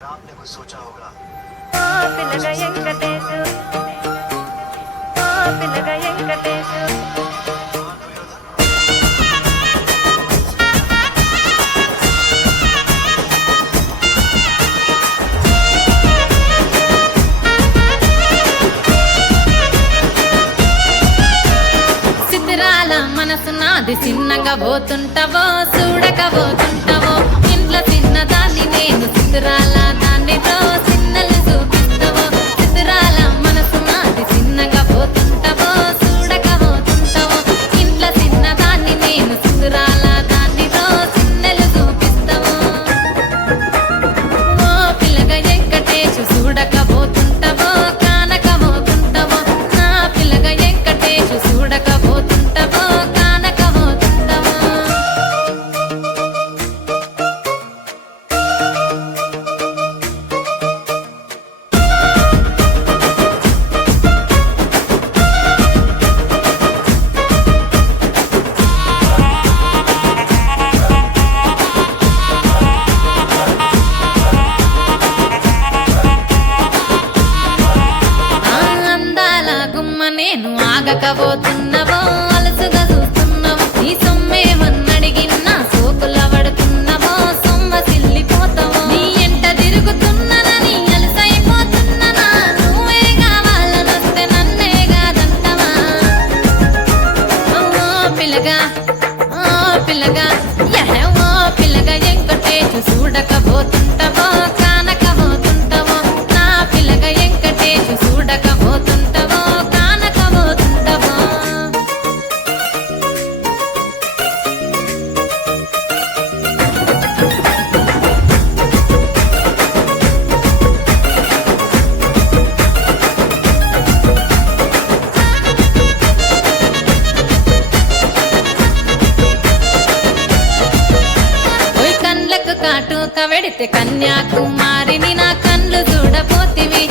आपने कुछ सोचा होगा। పిల్లగా వెంకటేశు పిల్లగా వెంకటేశు हाँ, दुर्योधन। సిద్ధిరాల మనసు నాది చిన్నగా పోతుంటావో చూడక పోతుంటావో ఇంట్లో చిన్నదాన్ని నేను సిద్ధిరాల దాన్నితో చిన్నలు చూపిస్తావో సిద్ధిరాల మనసు నాది చిన్నగా పోతుంటావో చూడక పోతుంటావో ఇంట్లో చిన్నదాన్ని నేను సిద్ధిరాల దాన్నితో చిన్నలు చూపిస్తావో ఓ పిల్లగా వెంకటేశు చూడక పోతుంటావో కానక పోతుంటావో నా పిల్లగా వెంకటేశు చూడక పోతుంటావో కానక పోతుంటావో ఆ అందాల గుమ్మ నేను ఆగకపోతున్నావో అలసుగా చూస్తున్నావో నీ సొమ్మేమన్నడిగిన్నా సోకుల పడుతున్నావో సొమ్మ సిల్లిపోతావో నీ ఎంట తిరుగుతున్నానని అలసైపోతున్నానా నువ్వే కావాలనొస్తే నన్నే కాదంటావా ఓ పిల్లగా ఓ పిల్లగా యహే ఓ పిల్లగా వెంకటేశు చూడకపోతుంటావో కానకపోతుంటావో నా పిల్లగా వెంకటేశు చూడకపోతుంటావో కానకపోతుంటావో ఓయ్ కండ్లకు కాటుక వెడితే కన్యాకుమారిని నా కండ్లు చూడపోతివి